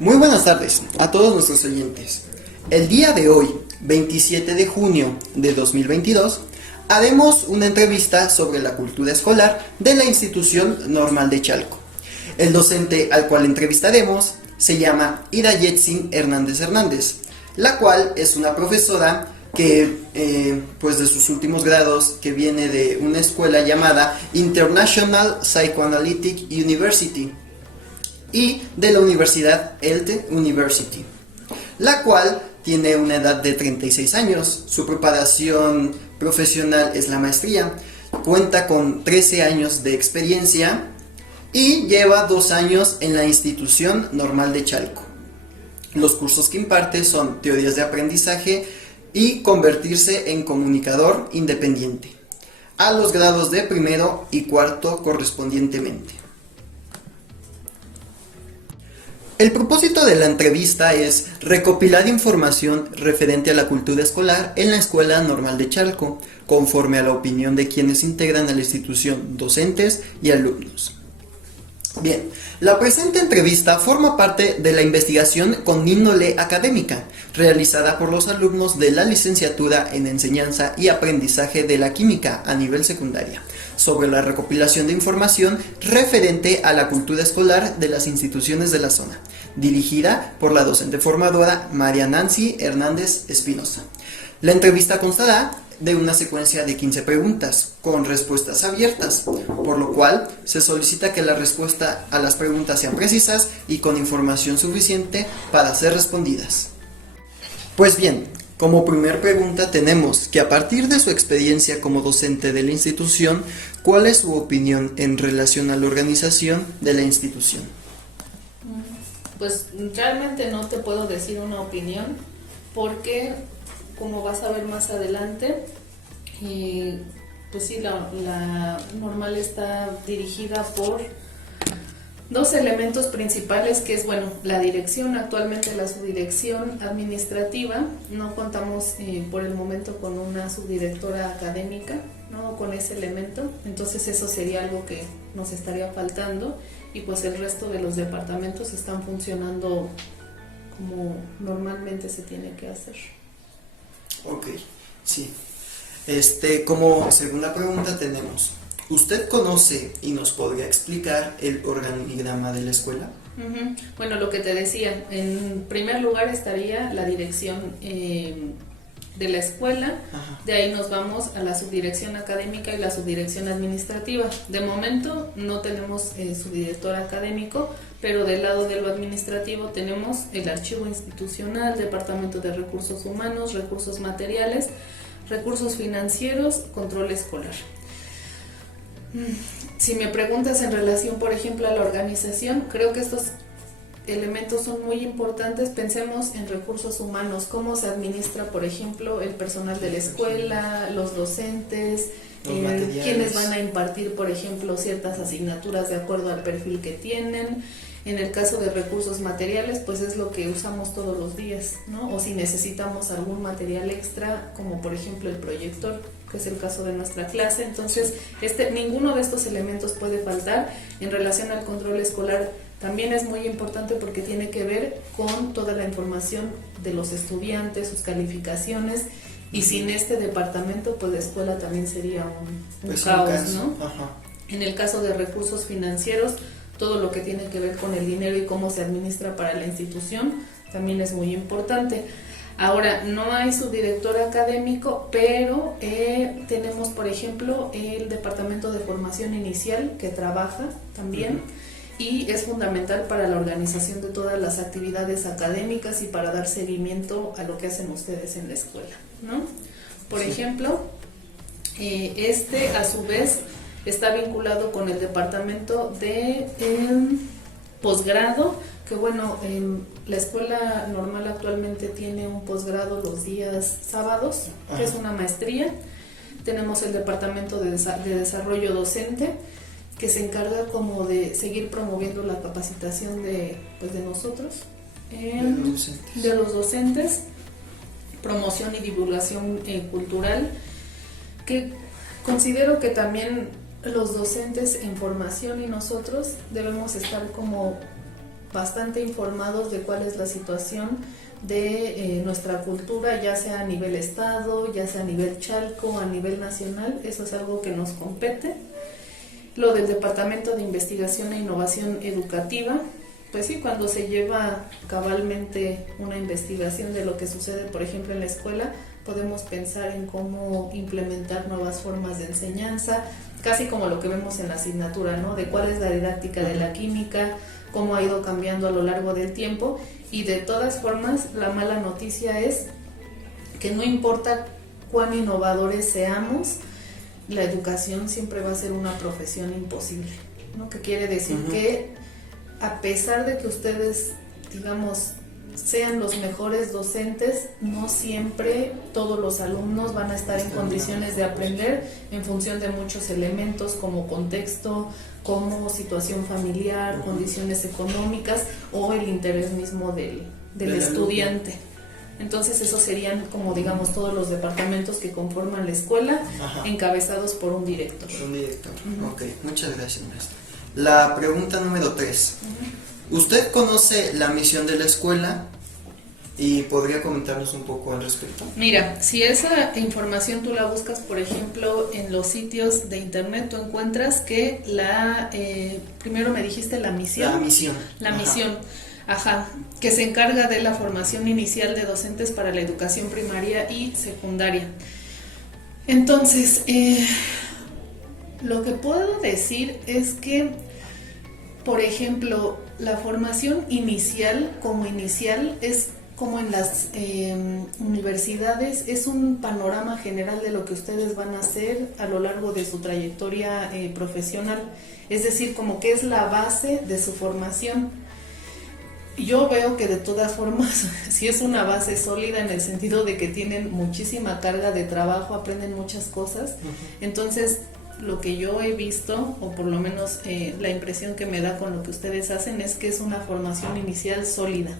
Muy buenas tardes a todos nuestros oyentes. El día de hoy, 27 de junio de 2022, haremos una entrevista sobre la cultura escolar de la Institución Normal de Chalco. El docente al cual entrevistaremos se llama Ida Yetzin Hernández Hernández, la cual es una profesora que pues de sus últimos grados, que viene de una escuela llamada International Psychoanalytic University y de la Universidad ELTE University, la cual tiene una edad de 36 años. Su preparación profesional es la maestría, cuenta con 13 años de experiencia y lleva 2 años en la Institución Normal de Chalco. Los cursos que imparte son teorías de aprendizaje y convertirse en comunicador independiente, a los grados de primero y cuarto correspondientemente. El propósito de la entrevista es recopilar información referente a la cultura escolar en la Escuela Normal de Chalco, conforme a la opinión de quienes integran a la institución, docentes y alumnos. Bien, la presente entrevista forma parte de la investigación con índole académica, realizada por los alumnos de la licenciatura en Enseñanza y Aprendizaje de la Química a nivel secundaria, sobre la recopilación de información referente a la cultura escolar de las instituciones de la zona, dirigida por la docente formadora María Nancy Hernández Espinosa. La entrevista constará de una secuencia de 15 preguntas con respuestas abiertas, por lo cual se solicita que la respuesta a las preguntas sean precisas y con información suficiente para ser respondidas. Pues bien, como primer pregunta tenemos que, a partir de su experiencia como docente de la institución, ¿cuál es su opinión en relación a la organización de la institución? Pues realmente no te puedo decir una opinión porque, como vas a ver más adelante, pues sí, la normal está dirigida por dos elementos principales, que es, bueno, la dirección, actualmente la subdirección administrativa. No contamos por el momento con una subdirectora académica, ¿no? Con ese elemento, entonces eso sería algo que nos estaría faltando, y pues el resto de los departamentos están funcionando como normalmente se tiene que hacer. Ok, sí. Como segunda pregunta tenemos, ¿usted conoce y nos podría explicar el organigrama de la escuela? Bueno, lo que te decía, en primer lugar estaría la dirección de la escuela. Ajá. De ahí nos vamos a la subdirección académica y la subdirección administrativa. De momento no tenemos subdirector académico, pero del lado de lo administrativo tenemos el archivo institucional, departamento de recursos humanos, recursos materiales, recursos financieros, control escolar. Si me preguntas en relación, por ejemplo, a la organización, creo que estos elementos son muy importantes. Pensemos en recursos humanos, cómo se administra, por ejemplo, el personal de la escuela, los docentes, quienes van a impartir, por ejemplo, ciertas asignaturas de acuerdo al perfil que tienen. En el caso de recursos materiales, pues es lo que usamos todos los días, ¿no? O si necesitamos algún material extra, como por ejemplo el proyector, que es el caso de nuestra clase. Entonces, ninguno de estos elementos puede faltar. En relación al control escolar, también es muy importante porque tiene que ver con toda la información de los estudiantes, sus calificaciones, y sin este departamento, pues la escuela también sería un caos, ¿no? Ajá. En el caso de recursos financieros, todo lo que tiene que ver con el dinero y cómo se administra para la institución también es muy importante. Ahora, no hay subdirector académico, pero tenemos, por ejemplo, el departamento de formación inicial, que trabaja también, y es fundamental para la organización de todas las actividades académicas y para dar seguimiento a lo que hacen ustedes en la escuela, ¿no? Por ejemplo, a su vez está vinculado con el departamento de posgrado, que bueno, la escuela normal actualmente tiene un posgrado los días sábados, que es una maestría. Tenemos el departamento de desarrollo docente, que se encarga como de seguir promoviendo la capacitación de nosotros, de los docentes, promoción y divulgación cultural, que considero que también los docentes en formación y nosotros debemos estar como bastante informados de cuál es la situación de nuestra cultura, ya sea a nivel estado, ya sea a nivel Chalco, a nivel nacional. Eso es algo que nos compete. Lo del Departamento de Investigación e Innovación Educativa, pues sí, cuando se lleva cabalmente una investigación de lo que sucede, por ejemplo, en la escuela, podemos pensar en cómo implementar nuevas formas de enseñanza, casi como lo que vemos en la asignatura, ¿no? De cuál es la didáctica de la química, cómo ha ido cambiando a lo largo del tiempo. Y de todas formas, la mala noticia es que no importa cuán innovadores seamos, la educación siempre va a ser una profesión imposible, ¿no? Que quiere decir que a pesar de que ustedes, digamos, sean los mejores docentes, no siempre todos los alumnos van a estar en condiciones de aprender en función de muchos elementos como contexto, como situación familiar, condiciones económicas o el interés mismo del estudiante. Entonces esos serían como digamos todos los departamentos que conforman la escuela, encabezados por un director. Por un director, ok, muchas gracias, maestra. La pregunta número 3. ¿Usted conoce la misión de la escuela y podría comentarnos un poco al respecto? Mira, si esa información tú la buscas, por ejemplo, en los sitios de internet, tú encuentras que primero me dijiste la misión. La misión, que se encarga de la formación inicial de docentes para la educación primaria y secundaria. Entonces, lo que puedo decir es que, por ejemplo, la formación inicial es como en las universidades, es un panorama general de lo que ustedes van a hacer a lo largo de su trayectoria profesional, es decir, como que es la base de su formación. Yo veo que de todas formas, sí es una base sólida en el sentido de que tienen muchísima carga de trabajo, aprenden muchas cosas, entonces lo que yo he visto, o por lo menos la impresión que me da con lo que ustedes hacen, es que es una formación inicial sólida.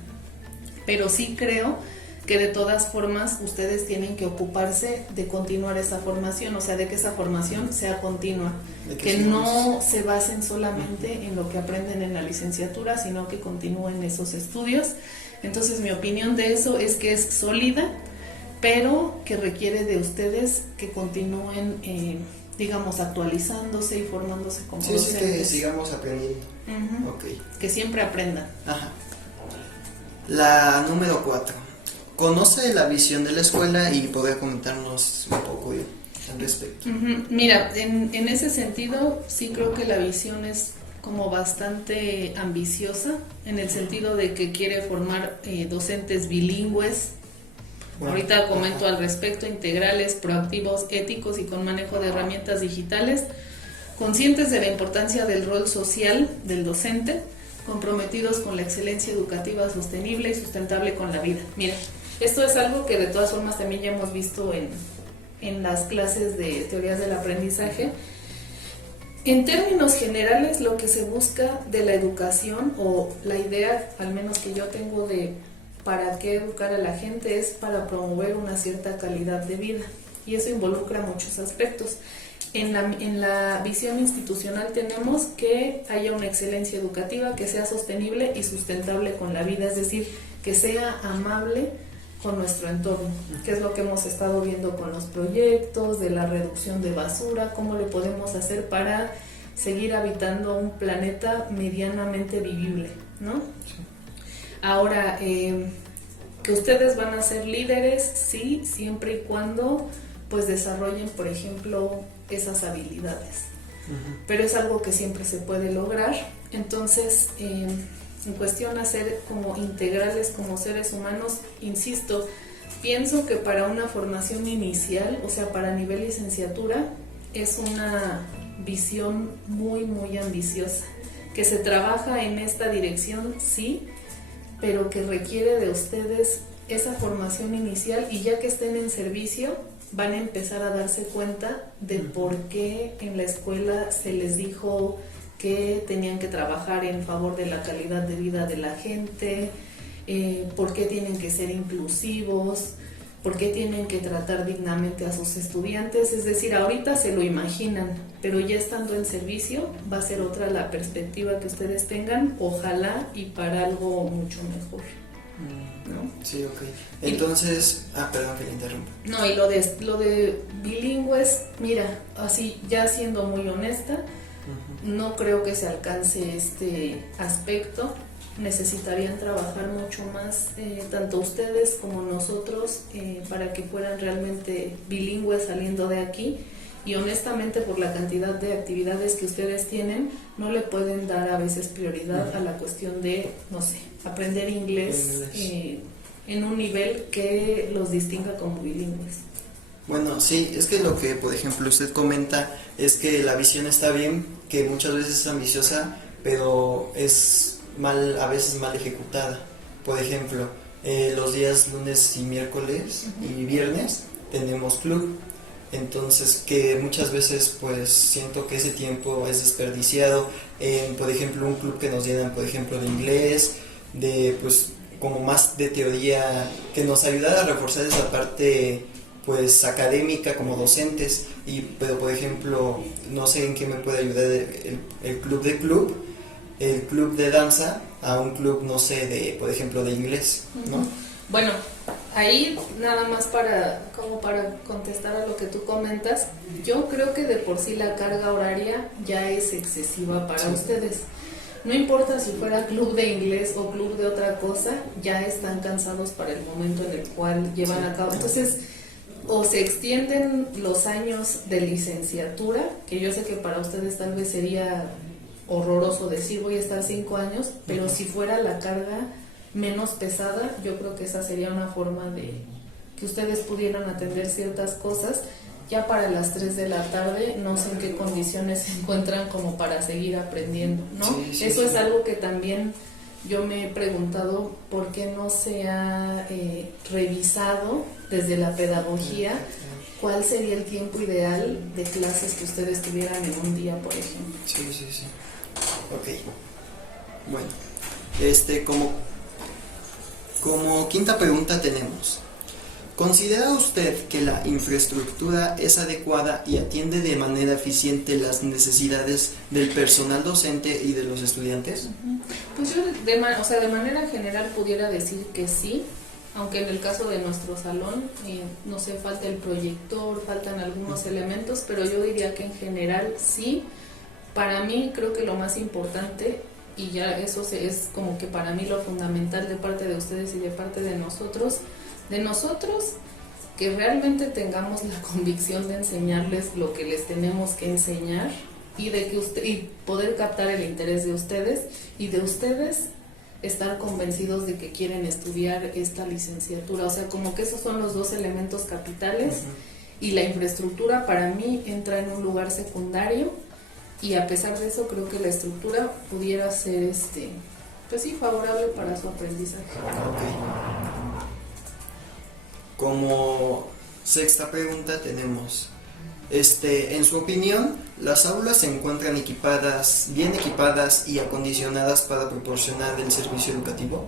Pero sí creo que de todas formas ustedes tienen que ocuparse de continuar esa formación, o sea, de que esa formación sea continua, que no se basen solamente en lo que aprenden en la licenciatura, sino que continúen esos estudios. Entonces mi opinión de eso es que es sólida, pero que requiere de ustedes que continúen digamos, actualizándose y formándose como docentes. Sí, que sigamos aprendiendo. Okay. Que siempre aprendan. La número 4. ¿Conoce la visión de la escuela y podría comentarnos un poco al respecto? Mira, en ese sentido, sí creo que la visión es como bastante ambiciosa, en el sentido de que quiere formar docentes bilingües. Ahorita comento al respecto, integrales, proactivos, éticos y con manejo de herramientas digitales, conscientes de la importancia del rol social del docente, comprometidos con la excelencia educativa sostenible y sustentable con la vida. Mira, esto es algo que de todas formas también ya hemos visto en las clases de teorías del aprendizaje. En términos generales, lo que se busca de la educación, o la idea, al menos que yo tengo de para qué educar a la gente, es para promover una cierta calidad de vida, y eso involucra muchos aspectos. En la visión institucional tenemos que haya una excelencia educativa que sea sostenible y sustentable con la vida, es decir, que sea amable con nuestro entorno, que es lo que hemos estado viendo con los proyectos de la reducción de basura, cómo le podemos hacer para seguir habitando un planeta medianamente vivible, ¿no? Ahora, que ustedes van a ser líderes, sí, siempre y cuando pues desarrollen, por ejemplo, esas habilidades. Pero es algo que siempre se puede lograr. Entonces, en cuestión a ser como integrales como seres humanos, insisto, pienso que para una formación inicial, o sea, para nivel licenciatura, es una visión muy, muy ambiciosa, que se trabaja en esta dirección, sí, pero que requiere de ustedes esa formación inicial, y ya que estén en servicio van a empezar a darse cuenta de por qué en la escuela se les dijo que tenían que trabajar en favor de la calidad de vida de la gente, por qué tienen que ser inclusivos, ¿Por qué tienen que tratar dignamente a sus estudiantes? Es decir, ahorita se lo imaginan, pero ya estando en servicio va a ser otra la perspectiva que ustedes tengan, ojalá y para algo mucho mejor, ¿no? Sí, ok. Entonces, perdón que le interrumpa. No, y lo de bilingües, mira, así ya siendo muy honesta, no creo que se alcance este aspecto. Necesitarían trabajar mucho más, tanto ustedes como nosotros, para que fueran realmente bilingües saliendo de aquí. Y honestamente, por la cantidad de actividades que ustedes tienen, no le pueden dar a veces prioridad a la cuestión de, no sé, aprender inglés en un nivel que los distinga como bilingües. Bueno, sí, es que lo que, por ejemplo, usted comenta es que la visión está bien, que muchas veces es ambiciosa, pero es a veces mal ejecutada. Por ejemplo, los días lunes y miércoles y viernes tenemos club, entonces que muchas veces pues siento que ese tiempo es desperdiciado en, por ejemplo, un club que nos llenan, por ejemplo, de inglés, de pues como más de teoría, que nos ayudara a reforzar esa parte pues académica como docentes, pero por ejemplo, no sé en qué me puede ayudar el club de danza a un club, no sé, de, por ejemplo, de inglés, ¿no? Bueno, ahí nada más para contestar a lo que tú comentas, yo creo que de por sí la carga horaria ya es excesiva para ustedes. No importa si fuera club de inglés o club de otra cosa, ya están cansados para el momento en el cual llevan a cabo. Entonces, o se extienden los años de licenciatura, que yo sé que para ustedes tal vez sería horroroso decir voy a estar 5 años, pero si fuera la carga menos pesada, yo creo que esa sería una forma de que ustedes pudieran atender ciertas cosas. Ya para las 3 de la tarde no sé en qué condiciones se encuentran como para seguir aprendiendo, ¿no? Eso es algo que también yo me he preguntado por qué no se ha revisado desde la pedagogía cuál sería el tiempo ideal de clases que ustedes tuvieran en un día, por ejemplo. Sí. Ok. Bueno, como quinta pregunta tenemos: ¿considera usted que la infraestructura es adecuada y atiende de manera eficiente las necesidades del personal docente y de los estudiantes? Pues yo de manera general pudiera decir que sí, aunque en el caso de nuestro salón, no sé, falta el proyector, faltan algunos elementos, pero yo diría que en general sí. Para mí creo que lo más importante, y ya eso es como que para mí lo fundamental de parte de ustedes y de parte de nosotros, que realmente tengamos la convicción de enseñarles lo que les tenemos que enseñar y de que y poder captar el interés de ustedes y de ustedes estar convencidos de que quieren estudiar esta licenciatura. O sea, como que esos son los dos elementos capitales. Y la infraestructura para mí entra en un lugar secundario, y a pesar de eso creo que la estructura pudiera ser pues sí, favorable para su aprendizaje. Okay. Como sexta pregunta tenemos, en su opinión, ¿las aulas se encuentran bien equipadas y acondicionadas para proporcionar el servicio educativo?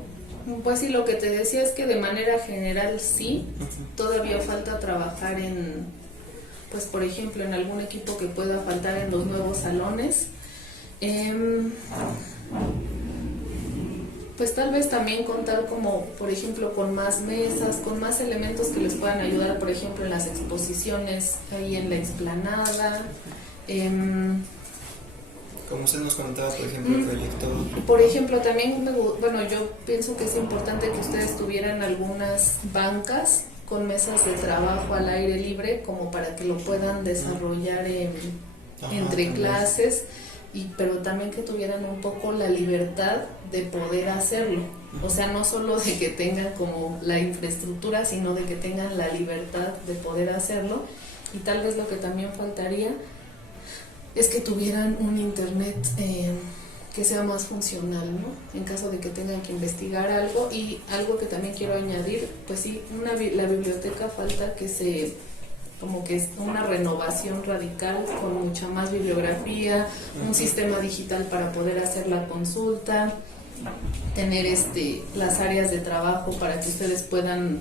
Pues sí, lo que te decía es que de manera general sí, todavía falta trabajar pues por ejemplo, en algún equipo que pueda faltar en los nuevos salones. Pues tal vez también contar como, por ejemplo, con más mesas, con más elementos que les puedan ayudar, por ejemplo, en las exposiciones ahí en la explanada. Como usted nos comentaba, por ejemplo, el proyecto. Por ejemplo, también, yo pienso que es importante que ustedes tuvieran algunas bancas con mesas de trabajo al aire libre, como para que lo puedan desarrollar entre clases, pero también que tuvieran un poco la libertad de poder hacerlo. O sea, no solo de que tengan como la infraestructura, sino de que tengan la libertad de poder hacerlo. Y tal vez lo que también faltaría es que tuvieran un internet que sea más funcional, ¿no? En caso de que tengan que investigar algo. Y algo que también quiero añadir, pues sí, la biblioteca falta como que es una renovación radical con mucha más bibliografía, un sistema digital para poder hacer la consulta, tener las áreas de trabajo para que ustedes puedan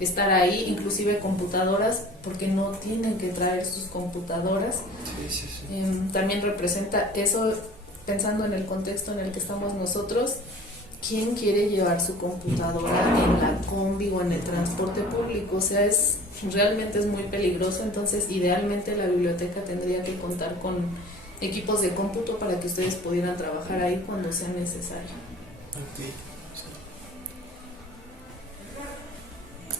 estar ahí, inclusive computadoras, porque no tienen que traer sus computadoras. Sí. También representa eso, pensando en el contexto en el que estamos nosotros. ¿Quién quiere llevar su computadora en la combi o en el transporte público? O sea, realmente es muy peligroso. Entonces, idealmente la biblioteca tendría que contar con equipos de cómputo para que ustedes pudieran trabajar ahí cuando sea necesario. Okay.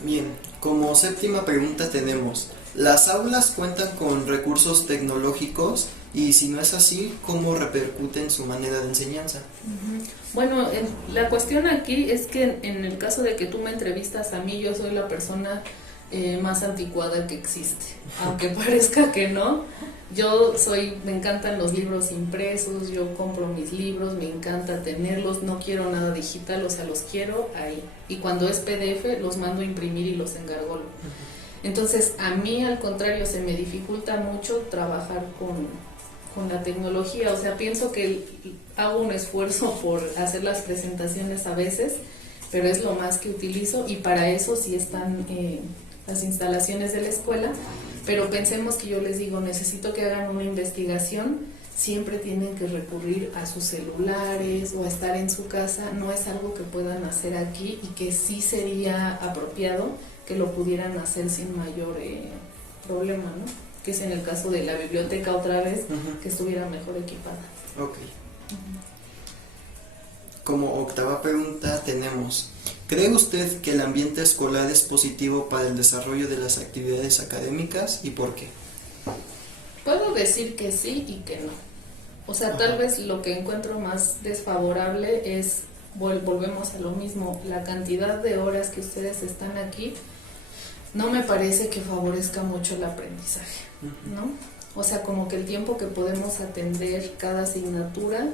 Bien, como séptima pregunta tenemos, ¿las aulas cuentan con recursos tecnológicos? Y si no es así, ¿cómo repercute en su manera de enseñanza? Bueno, la cuestión aquí es que en el caso de que tú me entrevistas a mí, yo soy la persona más anticuada que existe. Aunque parezca que no, me encantan los libros impresos, yo compro mis libros, me encanta tenerlos, no quiero nada digital, o sea, los quiero ahí. Y cuando es PDF, los mando a imprimir y los engargolo. Entonces, a mí al contrario, se me dificulta mucho trabajar con la tecnología. O sea, pienso que hago un esfuerzo por hacer las presentaciones a veces, pero es lo más que utilizo, y para eso sí están las instalaciones de la escuela. Pero pensemos que yo les digo, necesito que hagan una investigación, siempre tienen que recurrir a sus celulares o a estar en su casa, no es algo que puedan hacer aquí, y que sí sería apropiado que lo pudieran hacer sin mayor problema, ¿no? Que es en el caso de la biblioteca otra vez, que estuviera mejor equipada. Ok. Como octava pregunta tenemos, ¿cree usted que el ambiente escolar es positivo para el desarrollo de las actividades académicas y por qué? Puedo decir que sí y que no. O sea, tal vez lo que encuentro más desfavorable es, volvemos a lo mismo, la cantidad de horas que ustedes están aquí no me parece que favorezca mucho el aprendizaje, ¿no? O sea, como que el tiempo que podemos atender cada asignatura,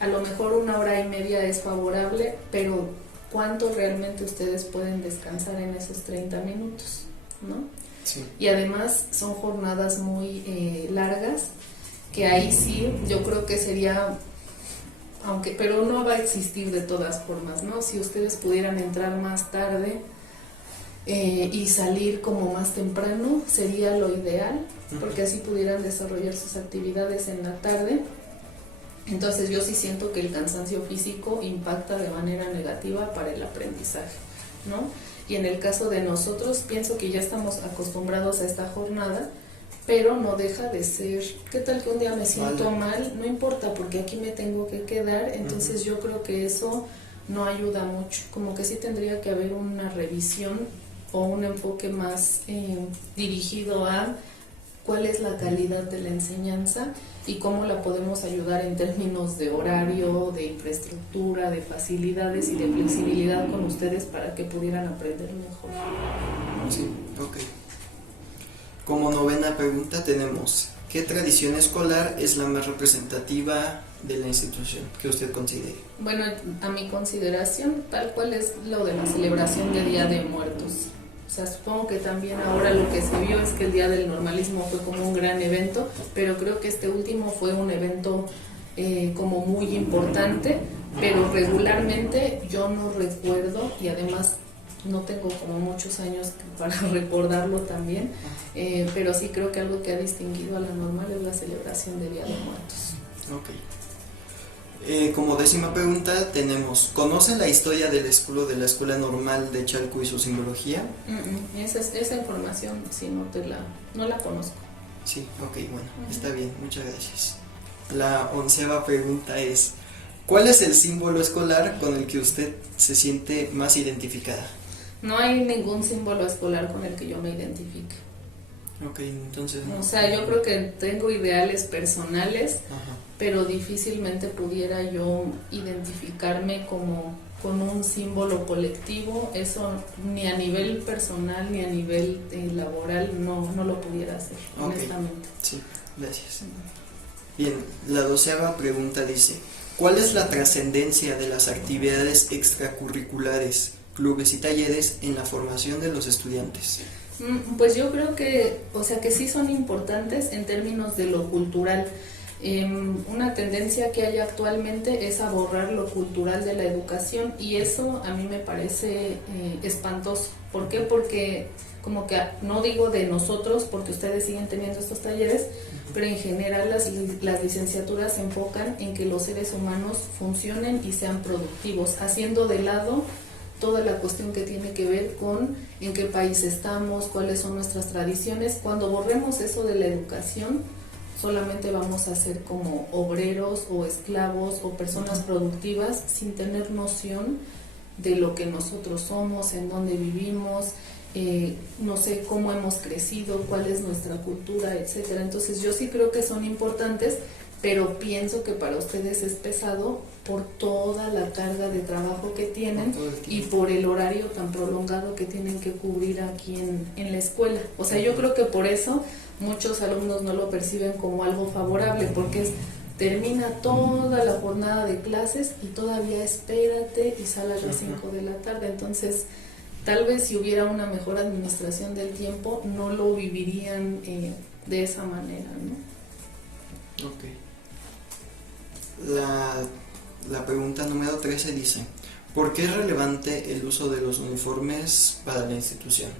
a lo mejor 1 hora y media es favorable, pero ¿cuánto realmente ustedes pueden descansar en esos 30 minutos, ¿no? Sí. Y además son jornadas muy largas, que ahí sí, yo creo que sería, pero no va a existir de todas formas, ¿no? Si ustedes pudieran entrar más tarde, y salir como más temprano sería lo ideal, porque así pudieran desarrollar sus actividades en la tarde. Entonces yo sí siento que el cansancio físico impacta de manera negativa para el aprendizaje, ¿no? Y en el caso de nosotros, pienso que ya estamos acostumbrados a esta jornada, pero no deja de ser, ¿qué tal que un día me siento mal? No importa, porque aquí me tengo que quedar. Entonces yo creo que eso no ayuda mucho, como que sí tendría que haber una revisión o un enfoque más dirigido a cuál es la calidad de la enseñanza y cómo la podemos ayudar en términos de horario, de infraestructura, de facilidades y de flexibilidad con ustedes para que pudieran aprender mejor. Sí, ok. Como novena pregunta tenemos, ¿qué tradición escolar es la más representativa de la institución que usted considere? Bueno, a mi consideración, tal cual es lo de la celebración de Día de Muertos. O sea, supongo que también ahora lo que se vio es que el Día del Normalismo fue como un gran evento, pero creo que este último fue un evento como muy importante, pero regularmente yo no recuerdo, y además no tengo como muchos años para recordarlo también, pero sí creo que algo que ha distinguido a la normal es la celebración de Día de Muertos. Ok. Como décima pregunta tenemos, ¿conoce la historia del escudo de la Escuela Normal de Chalco y su simbología? Esa información sí no la conozco. Sí, ok, bueno, está bien, muchas gracias. La 11ª pregunta es, ¿cuál es el símbolo escolar con el que usted se siente más identificada? No hay ningún símbolo escolar con el que yo me identifique. Ok, entonces... O sea, yo creo que tengo ideales personales, Ajá. pero difícilmente pudiera yo identificarme como con un símbolo colectivo. Eso ni a nivel personal ni a nivel laboral no lo pudiera hacer, Okay. honestamente. Sí, gracias. Bien, la 12ª pregunta dice, ¿cuál es la trascendencia de las actividades extracurriculares, clubes y talleres en la formación de los estudiantes? Pues yo creo que, o sea, que sí son importantes en términos de lo cultural. Una tendencia que hay actualmente es a borrar lo cultural de la educación, y eso a mí me parece espantoso. ¿Por qué? Porque como que no digo de nosotros, porque ustedes siguen teniendo estos talleres, pero en general las licenciaturas se enfocan en que los seres humanos funcionen y sean productivos, haciendo de lado toda la cuestión que tiene que ver con en qué país estamos, cuáles son nuestras tradiciones. Cuando borremos eso de la educación, solamente vamos a ser como obreros o esclavos o personas productivas sin tener noción de lo que nosotros somos, en dónde vivimos, no sé cómo hemos crecido, cuál es nuestra cultura, etcétera. Entonces yo sí creo que son importantes, pero pienso que para ustedes es pesado por toda la carga de trabajo que tienen y por el horario tan prolongado que tienen que cubrir aquí en la escuela. O sea, yo creo que por eso muchos alumnos no lo perciben como algo favorable, porque termina toda la jornada de clases y todavía espérate y sale a las 5 de la tarde. Entonces, tal vez si hubiera una mejor administración del tiempo, no lo vivirían de esa manera, ¿no? Ok. La pregunta número 13 dice: ¿por qué es relevante el uso de los uniformes para la institución?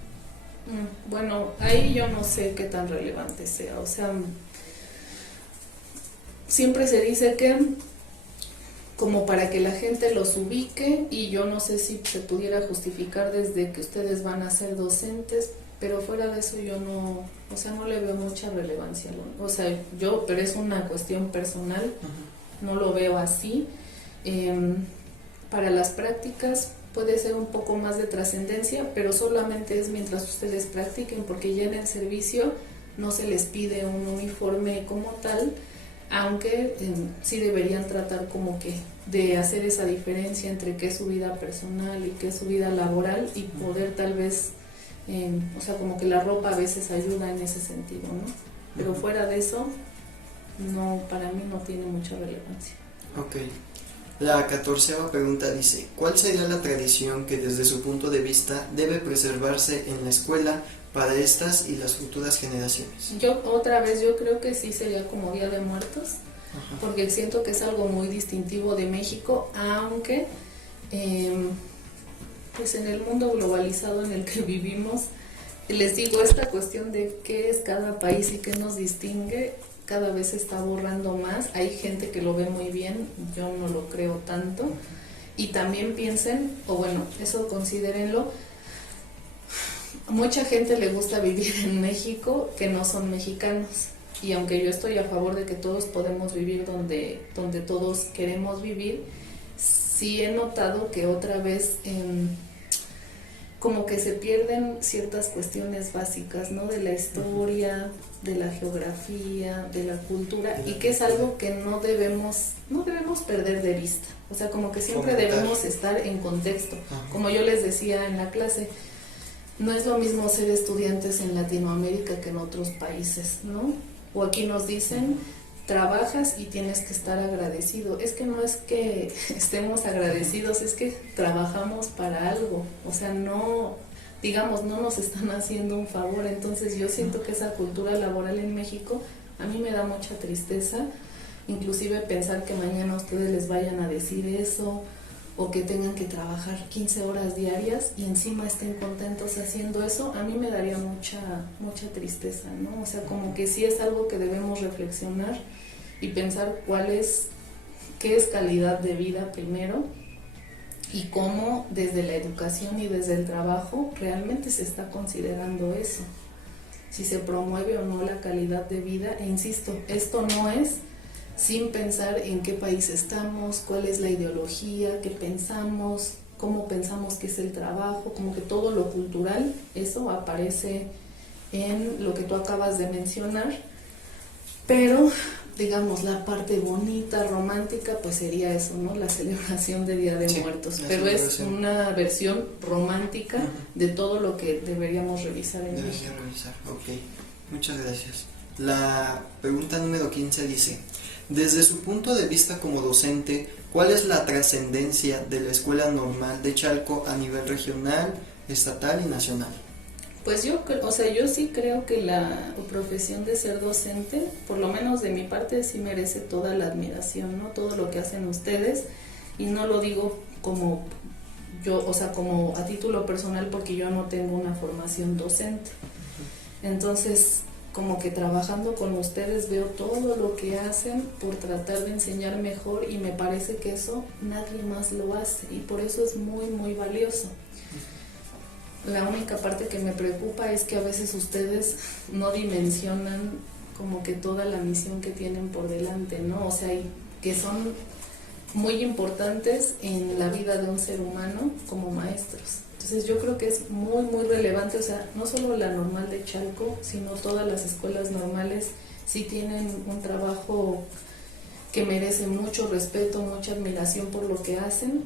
Bueno, ahí yo no sé qué tan relevante sea. O sea, siempre se dice que como para que la gente los ubique, y yo no sé si se pudiera justificar desde que ustedes van a ser docentes, pero fuera de eso yo no, o sea, no le veo mucha relevancia. O sea, pero es una cuestión personal, no lo veo así. Para las prácticas puede ser un poco más de trascendencia, pero solamente es mientras ustedes practiquen, porque ya en el servicio no se les pide un uniforme como tal, aunque sí deberían tratar como que de hacer esa diferencia entre qué es su vida personal y qué es su vida laboral, y poder tal vez, o sea, como que la ropa a veces ayuda en ese sentido, ¿no? Pero fuera de eso, no, para mí no tiene mucha relevancia. Ok. La 14ª pregunta dice: ¿cuál sería la tradición que desde su punto de vista debe preservarse en la escuela para estas y las futuras generaciones? Yo creo que sí sería como Día de Muertos, porque siento que es algo muy distintivo de México, aunque pues en el mundo globalizado en el que vivimos, les digo, esta cuestión de qué es cada país y qué nos distingue cada vez se está borrando más. Hay gente que lo ve muy bien, yo no lo creo tanto. Y también piensen, o bueno, eso considérenlo, mucha gente le gusta vivir en México que no son mexicanos, y aunque yo estoy a favor de que todos podemos vivir donde todos queremos vivir, sí he notado que otra vez como que se pierden ciertas cuestiones básicas, ¿no? De la historia, de la geografía, de la cultura, y que es algo que no debemos perder de vista. O sea, como que siempre debemos estar en contexto. Como yo les decía en la clase, no es lo mismo ser estudiantes en Latinoamérica que en otros países, ¿no? O aquí nos dicen, trabajas y tienes que estar agradecido. Es que no es que estemos agradecidos, es que trabajamos para algo. O sea, no, digamos, no nos están haciendo un favor. Entonces yo siento que esa cultura laboral en México a mí me da mucha tristeza, inclusive pensar que mañana ustedes les vayan a decir eso, o que tengan que trabajar 15 horas diarias y encima estén contentos haciendo eso. A mí me daría mucha tristeza, ¿no? O sea, como que sí es algo que debemos reflexionar y pensar qué es calidad de vida primero, y cómo desde la educación y desde el trabajo realmente se está considerando eso, si se promueve o no la calidad de vida. E insisto, esto no es sin pensar en qué país estamos, cuál es la ideología, qué pensamos, cómo pensamos que es el trabajo, como que todo lo cultural, eso aparece en lo que tú acabas de mencionar, pero digamos la parte bonita, romántica, pues sería eso, ¿no? La celebración de Día de Muertos, pero es una versión romántica de todo lo que deberíamos revisar en México. Ok, muchas gracias. La pregunta número 15 dice: desde su punto de vista como docente, ¿cuál es la trascendencia de la Escuela Normal de Chalco a nivel regional, estatal y nacional? Pues o sea, yo sí creo que la profesión de ser docente, por lo menos de mi parte, sí merece toda la admiración, ¿no? Todo lo que hacen ustedes, y no lo digo como yo, o sea, como a título personal, porque yo no tengo una formación docente. Entonces, como que trabajando con ustedes veo todo lo que hacen por tratar de enseñar mejor, y me parece que eso nadie más lo hace, y por eso es muy, muy valioso. La única parte que me preocupa es que a veces ustedes no dimensionan como que toda la misión que tienen por delante, ¿no? O sea, que son muy importantes en la vida de un ser humano como maestros. Entonces yo creo que es muy, muy relevante, o sea, no solo la normal de Chalco, sino todas las escuelas normales sí tienen un trabajo que merece mucho respeto, mucha admiración por lo que hacen,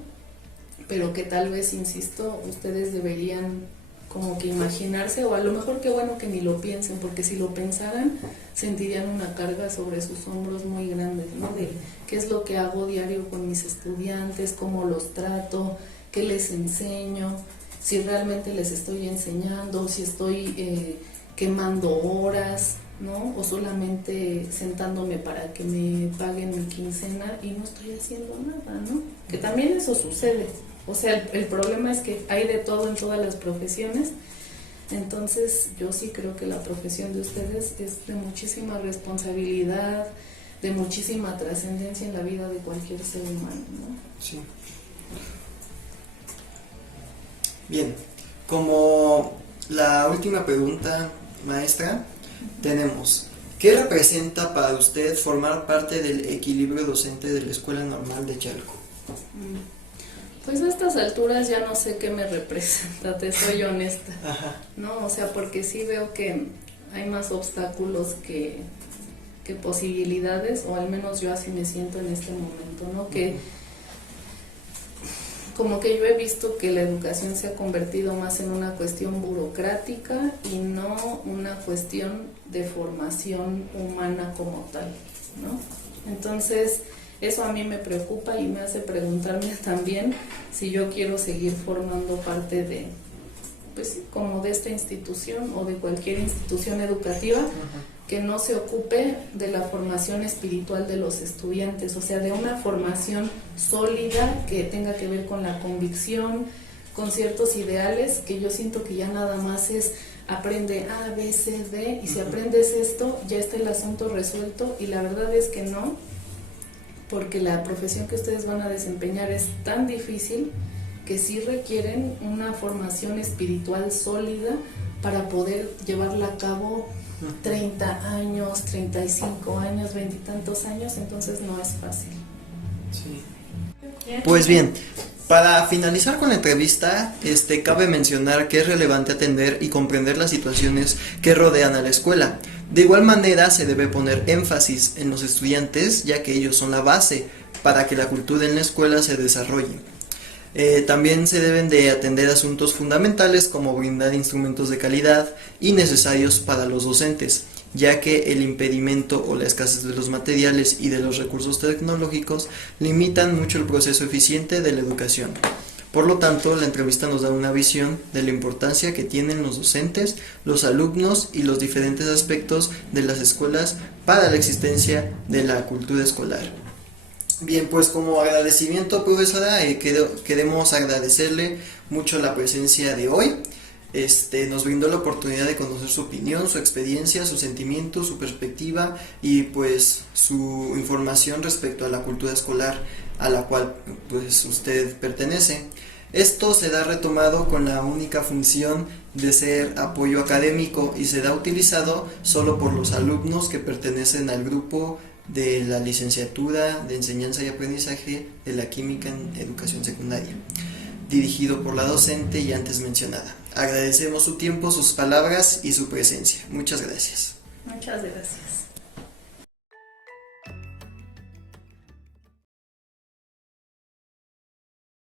pero que tal vez, insisto, ustedes deberían como que imaginarse, o a lo mejor qué bueno que ni lo piensen, porque si lo pensaran sentirían una carga sobre sus hombros muy grande, ¿no? De qué es lo que hago diario con mis estudiantes, cómo los trato, qué les enseño, si realmente les estoy enseñando, si estoy quemando horas, ¿no? O solamente sentándome para que me paguen mi quincena y no estoy haciendo nada, ¿no? Que también eso sucede. O sea, el problema es que hay de todo en todas las profesiones. Entonces yo sí creo que la profesión de ustedes es de muchísima responsabilidad, de muchísima trascendencia en la vida de cualquier ser humano, ¿no? Sí. Bien, como la última pregunta, maestra, tenemos: ¿qué representa para usted formar parte del equilibrio docente de la Escuela Normal de Chalco? Pues a estas alturas ya no sé qué me representa, te soy honesta. Ajá. No, o sea, porque sí veo que hay más obstáculos que posibilidades, o al menos yo así me siento en este momento, ¿no? Que como que yo he visto que la educación se ha convertido más en una cuestión burocrática y no una cuestión de formación humana como tal, ¿no? Entonces, eso a mí me preocupa y me hace preguntarme también si yo quiero seguir formando parte de, pues sí, como de esta institución o de cualquier institución educativa que no se ocupe de la formación espiritual de los estudiantes, o sea, de una formación sólida que tenga que ver con la convicción, con ciertos ideales, que yo siento que ya nada más es aprende A, B, C, D, y si aprendes esto ya está el asunto resuelto, y la verdad es que no, porque la profesión que ustedes van a desempeñar es tan difícil que sí requieren una formación espiritual sólida para poder llevarla a cabo 30 años, 35 años, 20 y tantos años, entonces no es fácil. Sí. Pues bien, para finalizar con la entrevista, cabe mencionar que es relevante atender y comprender las situaciones que rodean a la escuela. De igual manera, se debe poner énfasis en los estudiantes, ya que ellos son la base para que la cultura en la escuela se desarrolle. También se deben de atender asuntos fundamentales como brindar instrumentos de calidad y necesarios para los docentes, ya que el impedimento o la escasez de los materiales y de los recursos tecnológicos limitan mucho el proceso eficiente de la educación. Por lo tanto, la entrevista nos da una visión de la importancia que tienen los docentes, los alumnos y los diferentes aspectos de las escuelas para la existencia de la cultura escolar. Bien, pues como agradecimiento, profesora, queremos agradecerle mucho la presencia de hoy. Nos brindó la oportunidad de conocer su opinión, su experiencia, sus sentimientos, su perspectiva y pues su información respecto a la cultura escolar a la cual pues usted pertenece. Esto se da retomado con la única función de ser apoyo académico y será utilizado solo por los alumnos que pertenecen al grupo de la licenciatura de enseñanza y aprendizaje de la química en educación secundaria, dirigido por la docente y antes mencionada. Agradecemos su tiempo, sus palabras y su presencia. Muchas gracias. Muchas gracias.